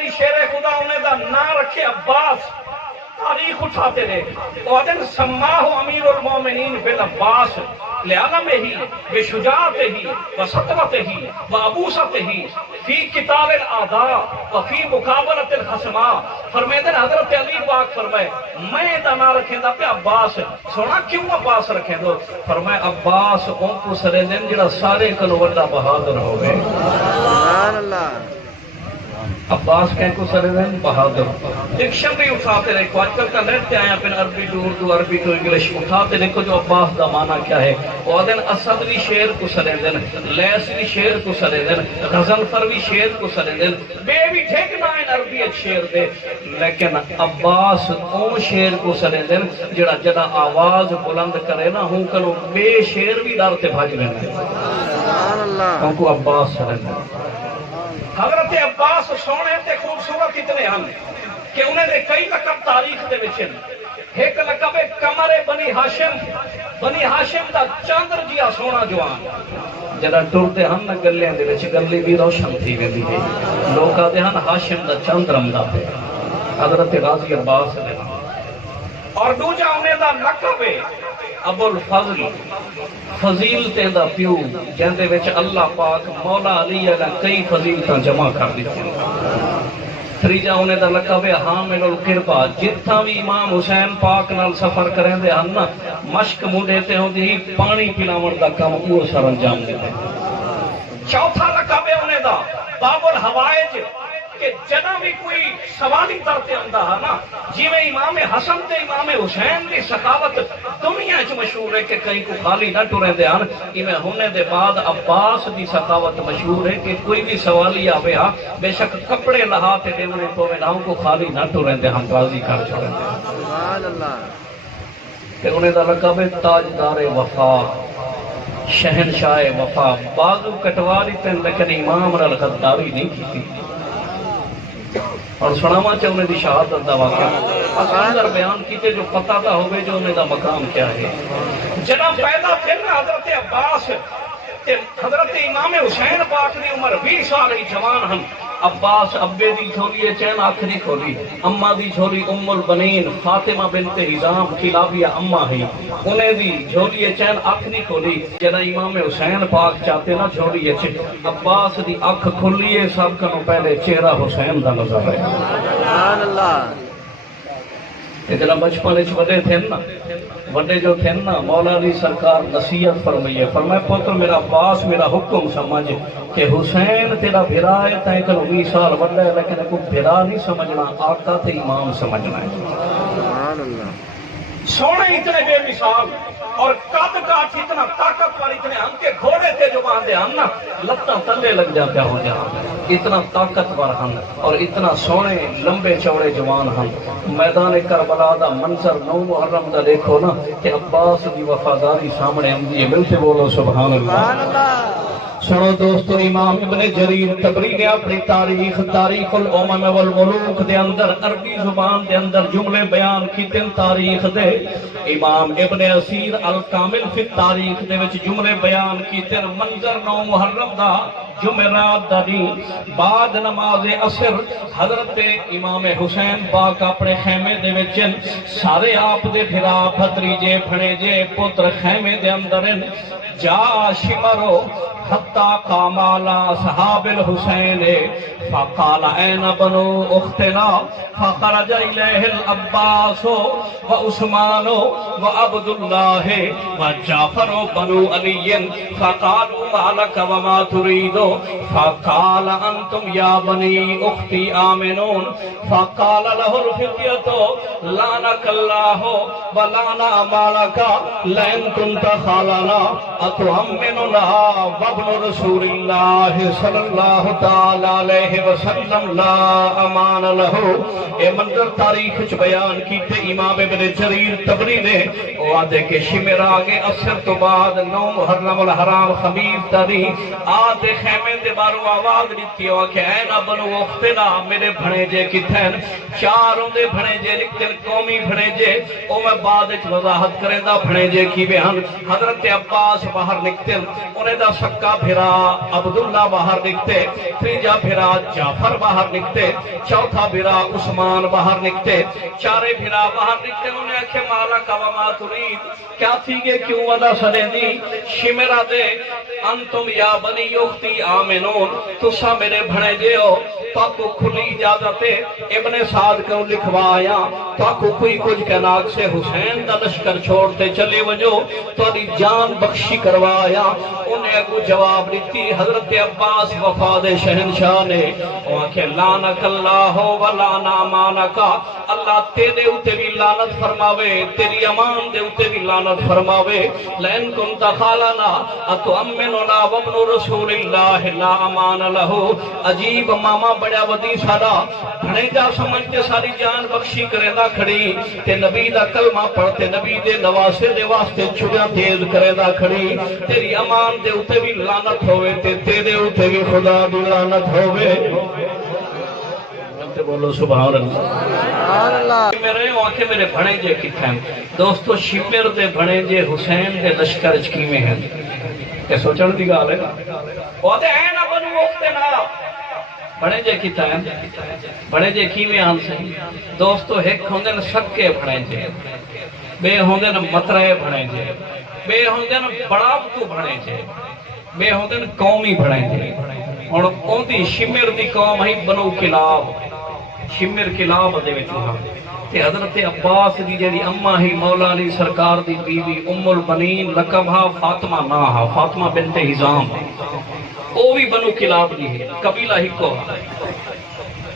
علی شیر خدا انہیں دا نا رکھے عباس تاریخ اٹھاتے رہے وعدن سماہ امیر المومنین بالعباس لعلمہی بشجاعتہی وسطوتہی وابوستہی فی قتال الاعداء وفی مقابلت الخصماء فرمیدن حضرت علی پاک فرمائے میں دا نا رکھیں دا پہ عباس سونا کیوں عباس رکھیں دو فرمائے عباس ان کو سرے دن جڑا سارے کلو وڈا بہادر ہو گئے سبحان اللہ عباس کہیں کو سرے دن بہادر ڈکشنری اٹھاتے رہے کو آج کل کا نیٹ آیا پھر عربی ٹو اردو عربی ٹو انگلش اٹھاتے رہے کو جو عباس دا معنی کیا ہے وہ دن اسد بھی شیر کو سرے دن لیس بھی شیر کو سرے دن غزنفر بھی شیر کو سرے دن بے بھی ٹھیکنا ہے عربی شیر دے لیکن عباس اون شیر کو سرے دن جڑا جڑا آواز بلند کرے نا ہوں کنو بے شیر بھی ڈرتے بھاج لینا سبحان اللہ ان کو عباس سرے دن حضرت عباس سونے تے خوبصورت اتنے ہم کہ انہیں دے کئی لقب تاریخ دے وچن ایک لقب کمر بنی ہاشم دا چاندر جیا سونا جوان جڑا ٹرتے ہم نہ گلیاں دے وچ گلی بھی روشن تھی ویندی ہے لوگ کہتے ہیں ہاشم دا چاندر ہمدا پہ حضرت غازی عباس دے اور دوجا انہیں دا لقب ہے ابو الفضل فضیل تے دا پیو جندے وچ اللہ پاک مولا علی علیہ کئی فضیلتاں جمع کر دیتی تریجا انہیں دا لقب ہے حامل القربہ جتھا بھی امام حسین پاک نال سفر کریں دے ہن مشک منڈے تے ہوندی ہی پانی پلاون دا کام او سر انجام دیتے چوتھا لقب ہے انہیں دا باب الحوائج کہ جنا بھی کوئی سوالی کرتے آندا ہے نا جی میں امام حسن تے امام حسین دی ثقافت دنیا چ مشہور ہے کہ کہیں کو خالی نہ ٹرے دے ہن ایویں ہونے دے بعد عباس دی ثقافت مشہور ہے کہ کوئی بھی سوالی آوے ہا بے شک کپڑے لہا تے دیونے پوے نہ کو خالی نہ ٹرے دے ہم راضی کر چھوڑے دے سبحان اللہ کہ انہیں دا لقب ہے تاجدار وفا شہنشاہ وفا بازو کٹواری تے لیکن امام نال غداری نہیں کی اور سناما چاہنے دی شہادت دا واقعہ اندر بیان کیتے جو پتہ دا ہوئے جو انہیں دا مقام کیا ہے جناب پیدا پھر حضرت عباس حضرت امام حسین پاک دی عمر 20 سال ہی جوان ہم عباس ابے دی جھولی چین آخری کھولی اماں دی جھولی ام البنین فاطمہ بنت حزام خلافیہ اماں ہی انہیں دی جھولی چین آخری کھولی جنا امام حسین پاک چاہتے نا جھولی چین عباس دی اکھ کھلیے سب کنوں پہلے چہرہ حسین دا نظر ہے سبحان اللہ اتنا بچپن وچ وڈے تھے نا وڈے جو تھے نا مولا علی سرکار نصیحت فرمائیے فرمائے پتر میرا عباس میرا حکم سمجھ کہ حسین تیرا بھرا ہے تائیں کل 20 سال وڈا ہے لیکن کو بھرا نہیں سمجھنا آقا تے امام سمجھنا ہے سبحان اللہ سونے اتنے بے مثال اور قد کاٹ اتنا طاقتور اتنے ہم کے گھوڑے تے جو باندھے ہم نا لتاں تلے لگ جاتے ہو جہاں اتنا طاقتور ہم اور اتنا سونے لمبے چوڑے جوان ہم میدان کربلا دا منظر 9 محرم دا دیکھو نا کہ عباس دی وفاداری سامنے ہم دیئے ملتے بولو سبحان اللہ سنو دوستو امام ابن جریر تبری نے اپنی تاریخ الامم والملوک دے اندر عربی زبان دے اندر جملے بیان کیتے تاریخ دے امام ابن اسیر الکامل فی تاریخ دے وچ جملے بیان کیتے منظر 9 محرم دا جمعرات دا دی بعد نماز عصر حضرت امام حسین پاک اپنے خیمے دے وچن سارے آپ دے بھرا بھتریجے بھنیجے پتر خیمے دے اندرن جا شمرو حتی قام علی صحاب الحسین فقال این بنو اختنا فخرج الیہ العباس و عثمان و عبداللہ و جعفر بنو علی فقالوا ما لک وما تريد فقال انتم یا بنی اختی آمنون فقال له الفتية لعنك الله ولعن مالك لئن كنت خالنا اتؤمننا وابن رسول اللہ صلی اللہ تعالی علیہ وسلم لا امان له اے منظر تاریخ چ بیان کیتے امام ابن جریر تبری نے وعدے کے شمر آگے عصر تو بعد 9 محرم الحرام خمیس تاریخ آدھے خیمے دے بارو آواز دیتی ہوا کہ اے نا بنو اختنا میرے بھنے جے کتھین چاروں دے بھنے جے لکھتن قومی بھنے جے او میں بعد وضاحت کریں دا بھنے جے کی بیان حضرت عباس باہر لکھتن انہیں دا سکا تیجا بھیرا عبداللہ باہر نکتے، تیجا بھیرا جعفر باہر نکتے، چوتھا بھیرا عثمان باہر نکتے، چارے بھیرا باہر نکتے. انہیں آکھے مالا کا وما ترید، کیا تھی گے کیوں ودا سنے دی؟ شمرا دے انتم یا بنی اختی آمنون، تسا میرے بھنے جے ہو، تاکو کھلی اجازت ابن سعد کیوں لکھوایا، تاکو کوئی کچھ کہناک سے حسین دا لشکر چھوڑتے چلے وجو تو جان بخشی کروایا. انہیں اگو جواب دیتی حضرت عباس وفاد شہنشاہ نے، وہاں کہ لعنک اللہ و لانا مانکا، اللہ تیرے اتے بھی لعنت فرماوے، تیری امان دے اتے بھی لعنت فرماوے. لئن کنت خالنا اتو امننا وابن رسول اللہ لا امان لہو. عجیب ماما بڑا ودی سارا بھنے جا سمجھتے ساری جان بخشی کرے دا کھڑی، تے نبی دا کلمہ پڑھتے نبی دے نواسے دے واسطے چھڑیاں تیز کرے دا کھڑی. تیری امان دے اتے بھی لعنت ہوئے، تے تیرے اتے بھی خدا دی لعنت ہوئے. بولو سبحان اللہ. میرے آنکھیں میرے بھنے جے کتھے ہیں دوستو؟ شمر دے بھنے جے حسین دے لشکر چکی میں ہیں. یہ سوچن دی گال ہے وہ دے ہیں نا بنو وقت نا بھنے جے کتھے ہیں؟ بھنے جے کی میں آن سے دوستو ایک ہوندے نا سکے بھنے جے، بے ہوندے نا مطرے بھنے جے، بے ہوندے نا بڑابتو بھنے جے، بے ہوندے نا قومی بھنے جے. اور اون دی شمر دی قوم ہی بنو کلاب، شمر کلاب دے وچ ہاں تے حضرت عباس دی جڑی اما ہی مولا علی سرکار دی بیوی ام البنین لقبہ فاطمہ نہ ہا، فاطمہ بنت حزام، او بھی بنو کلاب دی ہے. قبیلہ ہی کو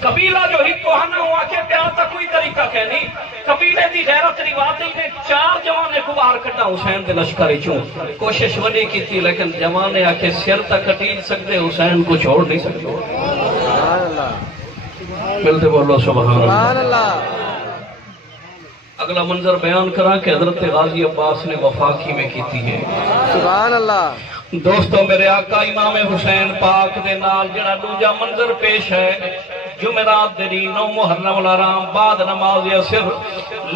قبیلہ جو ہی کو ہے نا وہ آکے پیار تا کوئی طریقہ کہنی. قبیلے دی غیرت رواج نے 4 جوانے کو باہر کٹا حسین دے لشکر چوں. کوشش وڈی کی تھی لیکن جوانے آکے سر تک کٹی سکتے، حسین کو چھوڑ نہیں سکتے. ملتے بولو سبحان اللہ. اگلا منظر بیان کرا کہ حضرت غازی عباس نے وفا کی میں کیتی ہے. سبحان اللہ. دوستو میرے آقا امام حسین پاک دے نال جڑا دوجا منظر پیش ہے، جمعرات دی 9 محرم الحرام بعد نماز عصر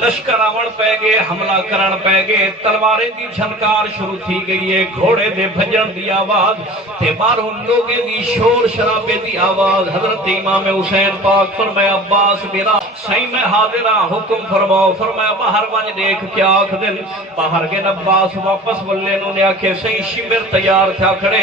لشکر آون پہ گئے، حملہ کرن پہ گئے، تلواریں دی جھنکار شروع تھی گئی ہے، گھوڑے دے بھجن دی آواز تے باہروں لوگے دی شور شرابے دی آواز. حضرت امام حسین پاک فرمایا عباس میرا صحیح میں حاضرہ حکم فرماؤ. فرمایا باہر ونج دیکھ کیا آکھ دن. باہر کے عباس واپس بولے انہوں نے آکھے صحیح شمر تیار تھا کھڑے،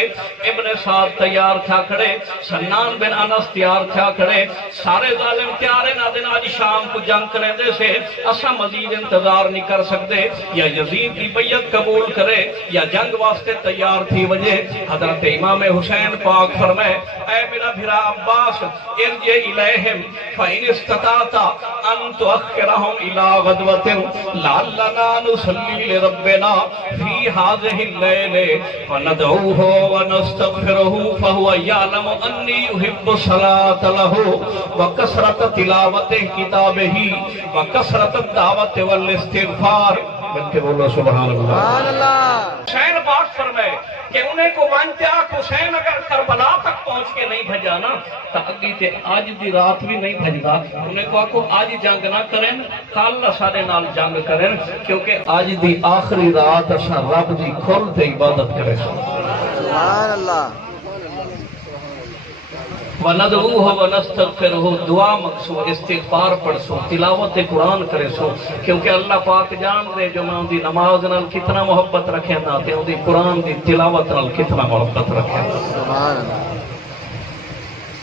ابن سعد تیار تھا کھڑے، سنان بن انس تیار تھا کھڑے، سارے ظالم تیار ہیں. نادن آج شام کو جنگ کریں دے سے اسا مزید انتظار نہیں کر سکتے، یا یزید کی بیعت قبول کرے یا جنگ واسطے تیار تھی وجہ. حضرت امام حسین پاک فرمائے اے میرا بھرا عباس ارجع الیہم فإن استطعت ان تؤخرهم الى غدوة لعلنا نصلي لربنا في هذه الليل فندعوه ونستغفره فهو يعلم اني يحب الصلاة له وكثرة تلاوة كتابه وكثرة الدعوة والاستغفار. بلکہ بولو سبحان اللہ. حسین پاک فرمائے کہ انہیں کو وانتے آکھ حسین اگر کربلا تک پہنچ کے نہیں بھجانا تو اگلی تے آج دی رات بھی نہیں بھجدا. انہیں کو آکھو آج جنگ نہ کریں، کل سارے نال جنگ کریں، کیونکہ آج دی آخری رات اسا رب دی کھل تے عبادت کرے. سبحان اللہ. وَنَدْعُوهُ وَنَسْتَغْفِرُهُ دعا مقصو، استغفار پڑھ سو، تلاوت قرآن کرے سو، کیونکہ اللہ پاک جان دے جو میں ان دی نماز نال کتنا محبت رکھے نا تے ان دی قرآن دی تلاوت نال کتنا محبت رکھے. سبحان اللہ.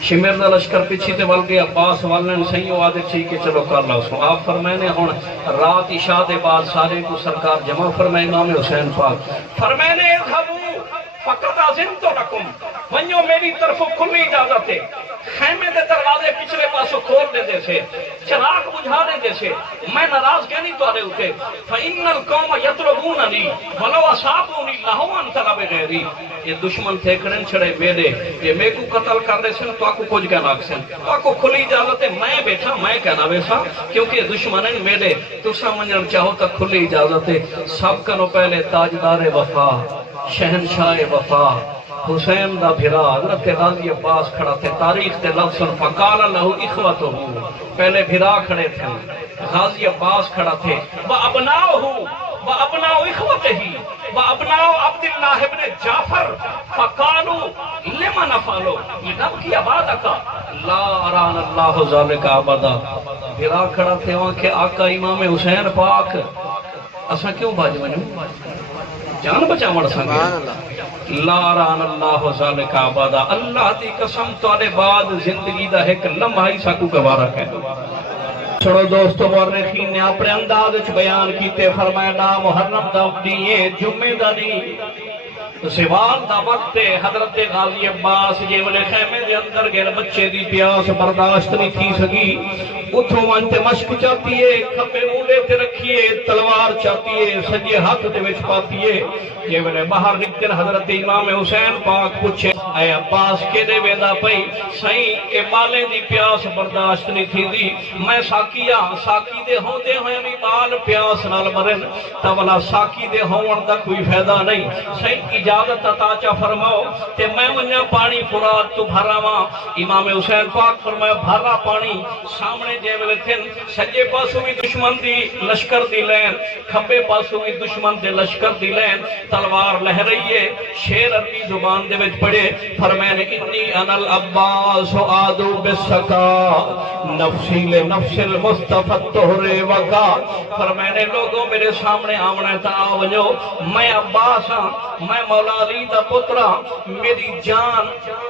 شمر دا لشکر پیچھے تے ول گیا، عباس والن سہیوں آدھے چاہیے کہ چلو کر لو سو. آپ فرمائے نے ہن رات عشاء دے بعد سارے کو سرکار جمع فرمائے امام حسین پاک فرمائے نے اذهبوا فقط اذنت لكم، ونجو میری طرف کھلی اجازت ہے. خیمے دے دروازے پچھلے پاسوں کھول دے دے سے، چراغ بجھا دے دے سے، میں ناراض کہہ نہیں تو آرے ہوتے. فَإِنَّ الْقَوْمَ يَطْلُبُونَنِي وَلَوْ أَصَابُونِي لَهُوْ أَنْ طَلَبِ غَيْرِي. یہ دشمن تھے کھڑن چھڑے میرے، یہ میں کو قتل کر رہے سن تو آکو کچھ کہنا سن، تو آکو کھلی اجازت ہے. میں بیٹھا میں کہنا ویسا کیونکہ دشمن ہیں میرے، تو سمجھن چاہو تک کھلی اجازت ہے. سب کنو پہلے تاجدار وفا، شہنشاہ وفا، حسین دا بھرا حضرت غازی عباس کھڑا تھے. تاریخ تے لفظ فقال له اخوته، پہلے بھرا کھڑے تھے، غازی عباس کھڑا تھے. وابناؤہ وابناء اخوته وابناء عبد الله ابن جعفر فقالوا لمن فعلوا لنبكي بعدك لا ارانا الله ذلك ابدا. پھر آ کھڑا تھے وہاں کہ آقا امام حسین پاک اسا کیوں باج ونجو جان بچاوڑ سنگے لا ران اللہ ذالک آبادا اللہ دی قسم تواڈے بعد زندگی دا ایک لمحہ ہی ساکو گوارا کہہ. چھوڑو دوستو مورخین نے اپنے انداز وچ بیان کیتے فرمایا محرم دا دیئے جمعے دا دی سوال دا وقت حضرت غازی عباس جے والے خیمے دے اندر گئے بچے دی پیاس برداشت نہیں تھی سکی اتھوں وانتے مشک چاہتی ہے کھپے مولے تے رکھیے تلوار چاہتی ہے سجے ہاتھ دے وچ پاتی ہے جے والے باہر نکل حضرت امام حسین پاک پوچھے اے عباس کے دے ویندا پئی سائیں اے بالے دی پیاس برداشت نہیں تھی دی میں ساکیا ساکی دے ہوندے ہوئے بھی بال پیاس نال مرن تا والا ساکی دے ہون دا کوئی فائدہ نہیں سائیں اجازت عطا چا فرماؤ تے میں ونجا پانی فرات تو بھراواں. امام حسین پاک فرمایا بھرا پانی سامنے جے ویلے تھن سجے پاسوں بھی دشمن دی لشکر دی لین کھبے پاسوں بھی دشمن دے لشکر دی لین تلوار لہ رہی ہے. شیر عربی زبان دے وچ پڑھے فرمایا انی انا العباس آدو بالسکا نفسی لنفس المصطفی الطہر وقا. فرمایا لوگوں میرے سامنے آونا تا آ ونجو میں عباس ہاں میں مولا علی دا پترا میری جان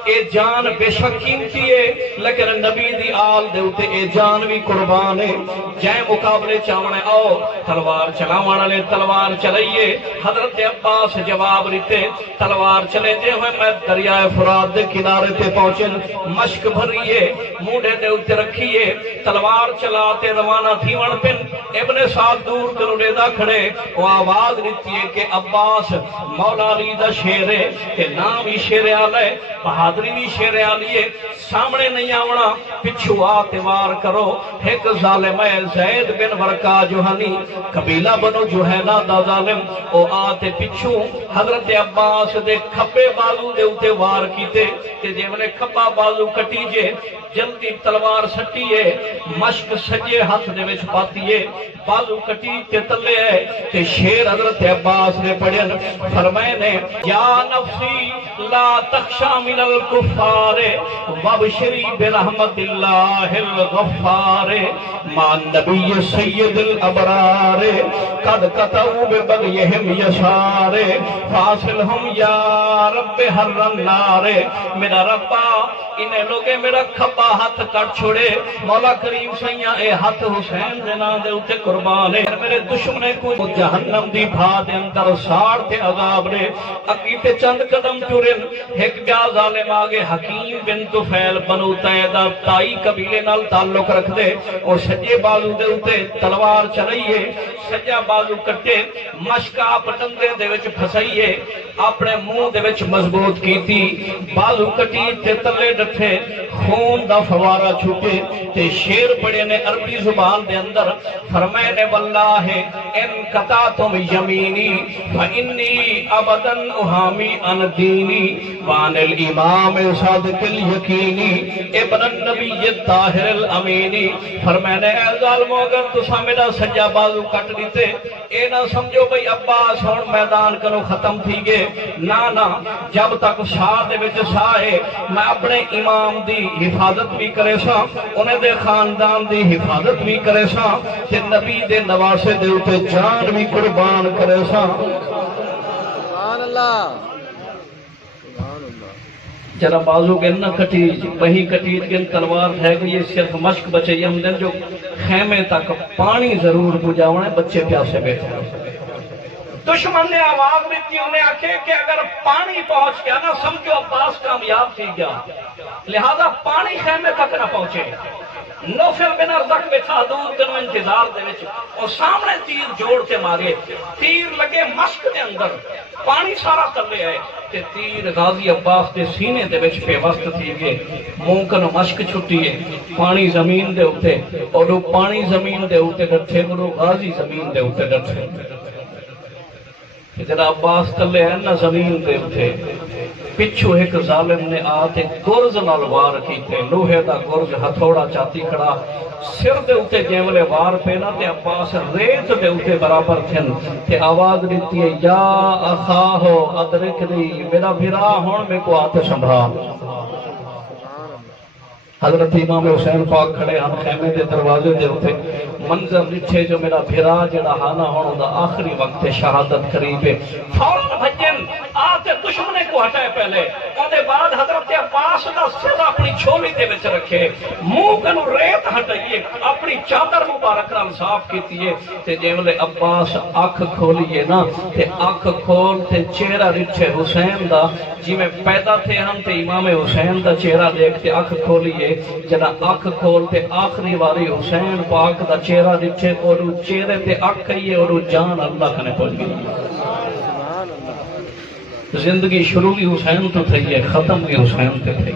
اے جان بے شک قیمتی ہے لیکن نبی دی آل دے اتے اے جان بھی قربان ہے. جائے مقابلے چاونے آؤ تلوار چلاوان والے تلوار چلائیے. حضرت عباس جواب ریتے تلوار چلے دے ہوئے میں دریائے فرات دے کنارے تے پہنچن مشک بھریے موڑے دے اتے رکھیے تلوار چلاتے روانہ تھی ون پن ابن سعد دور کروڑے دا کھڑے وہ آواز ریتی ہے کہ عباس مولا علی دا شیر ہے کہ نام ہی شیر آلہ ہے بہادری بھی شیر آلی ہے سامنے نہیں آونا پچھو آتے وار کرو. ایک ظالم ہے زید بن ورقا جوہانی قبیلہ بنو جوہینا دا ظالم او آتے پچھو حضرت عباس دے کھپے بازو دے اتے وار کیتے کہ جے منے کھپا بازو کٹی جے جلدی تلوار سٹیے مشک سجے ہاتھ دے وچ پاتیے بازو کٹی تے تلے ہے تے شیر حضرت عباس نے پڑھن فرمائے نے یا نفسی لا تخشا من الکفار وابشری برحمت اللہ الغفار ما نبی سید الابرار قد قطعوا ببغیہم یشار فاصلہم یا رب حر النار. میرا ربا انہیں لوگے میرا کھپا ہاتھ کٹ چھوڑے مولا کریم سیاں اے ہاتھ حسین دینا دے اتے قربان ہے میرے دشمنے کو جہنم دی بھا دے اندر ساڑ تے عذاب نے اکیتے چند قدم چورن ایک بیا ظالم آگے حکیم بن طفیل بنو تیدہ تائی قبیلے نال تعلق رکھ دے اور سجے بازو دے اتے تلوار چلائیے سجا بازو کٹے مشکا پٹندے دے وچ پھسائیے اپنے منہ دے وچ مضبوط کی تھی بازو کٹی تے تلے ڈٹھے خون دا فوارہ چھوٹے تے شیر پڑے نے عربی زبان دے اندر فرمائے نے واللہ ان قطعتم یمینی فانی ابدا احامی ان دینی وان الامام صادق الیقینی ابن النبی الطاہر الامینی. فرمائے نے اے ظالمو اگر تسا میرا سجا بازو کٹ دیتے اے نہ سمجھو بھئی عباس ہون میدان کنو ختم تھی گے نا جب تک شاہ دے وچ سائے میں اپنے امام دی حفاظت بھی کرے سا انہیں دے خاندان دی حفاظت بھی کرے سا کہ نبی دے نواسے دے اتے جان بھی قربان کرے سا. سبحان اللہ سبحان اللہ. جرا بازو کے نہ کٹیج وہی کٹیج کے تلوار ہے کہ یہ صرف مشق بچے یہ ہم دن جو خیمے تک پانی ضرور پجاونے بچے پیاسے بیٹھے. دشمن نے آواز دیتی انہیں آکھے کہ اگر پانی پہنچ گیا نہ سمجھو عباس کامیاب تھی گیا لہذا پانی خیمے تک نہ پہنچے. نوفل بن ارزق بیٹھا دور کنو انتظار دے وچ اور سامنے تیر جوڑ کے مارے تیر لگے مشک دے اندر پانی سارا تلے آئے تے تیر غازی عباس دے سینے دے وچ پہ وسط تھی گئے منہ کنو مشک چھٹی ہے پانی زمین دے اتے اور وہ پانی زمین دے اتے ڈٹھے اور غازی زمین دے اتے ڈٹھے. جڑا عباس تلے ہے نا زمین دے اٹھے پچھو ایک ظالم نے آتے گرز نال وار کیتے لوہے دا گرز ہتھوڑا چاتی کھڑا سر دے اٹھے جیولے وار پینا تے عباس ریت دے اٹھے برابر تھن تے آواز دیتی ہے یا اخاہو ادرکنی میرا بھرا ہون میں کو آتے سنبھال حضرت امام حسین پاک کھڑے ہم خیمے دے دروازے دے اٹھے منظر لٹھے جو میرا بھرا جڑا ہانا ہونا دا آخری وقت شہادت قریب ہے فوراً بھجن آتے دشمنے کو ہٹائے پہلے اندے بعد حضرت عباس دا سر اپنی چھولی دے وچ رکھے منہ کنو ریت ہٹائیے اپنی چادر مبارک نال صاف کیتیے تے جیولے عباس اکھ کھولیے نا تے اکھ کھول تے چہرہ رٹھے حسین دا جی میں پیدا تھے ہم تے امام حسین دا چہرہ دیکھتے اکھ کھولیے جنا اکھ کھولتے آخری واری حسین پاک دا چہرہ رٹھے اور چہرے تے اکھ کھئیے اور جان اللہ کنے پہنچ گئی زندگی شروع بھی حسین تو تھی ہے ختم بھی حسین تے تھی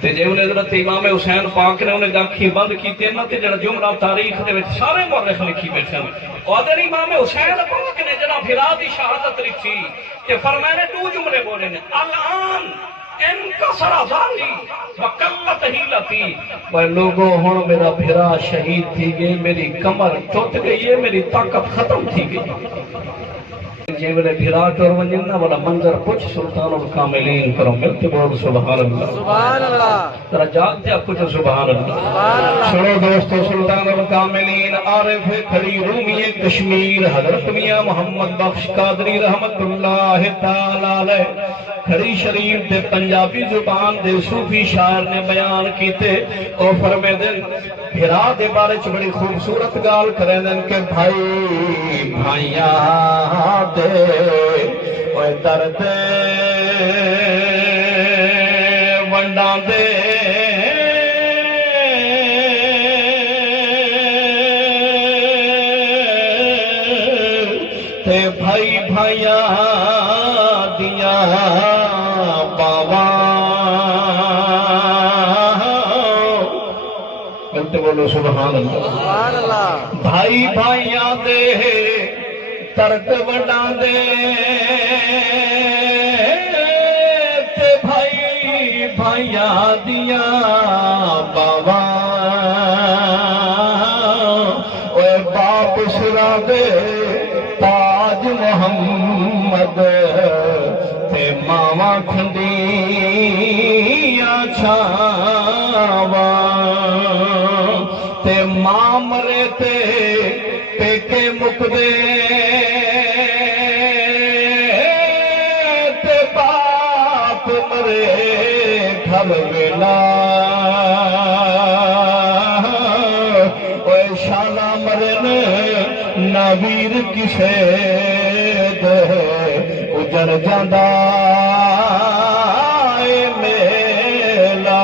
تے جے انہیں حضرت امام حسین پاک نے انہیں گاکھی بند کی نا تے جڑا جملہ تاریخ دے وچ سارے مورخ لکھی بیٹھے اور امام حسین پاک نے جڑا بھرا دی شہادت لکھی تے فرمایا نے دو جملے بولے نے الان ان کا سرازانی وقلت ہیلتی پر لوگوں ہون میرا بھرا شہید تھی گئی میری کمر ٹوٹ گئی ہے میری طاقت ختم تھی گئی جے میرے بھرا ٹور ونجنا والا منظر کچھ سلطان الکاملین کرو ملتے بول سبحان اللہ سبحان اللہ ترا جان دیا کچھ سبحان اللہ سنو دوستو سلطان الکاملین عارف کھڑی رومی کشمیر حضرت میاں محمد بخش قادری رحمت اللہ تعالی علیہ کھڑی شریف دے پنجابی زبان دے صوفی شاعر نے بیان کیتے او فرمے دن بھرا دے بارے چ بڑی خوبصورت گال کریں دن کہ بھائی بھائیاں دے اوے درد ونڈاں دے تے بھائی بھائیاں دیاں بولو سبحان اللہ بھائی بھائیاں دے درد وڈاں دے تے بھائی بھائیاں دیاں باواں اوے باپ سرا دے تاج محمد تے ماواں کھندیاں چھاواں تے ماں مرے تے پیکے مکدے تے باپ مرے گھر ویلا اوے شالا مرن ناویر کسے دے اجڑ جاندا اے میلا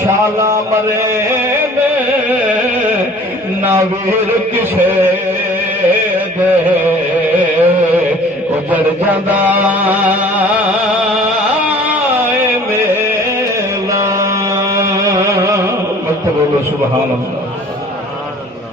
شالا مرے ناویر کسے دے اجڑ جاندا اے میلا مت بولو سبحان اللہ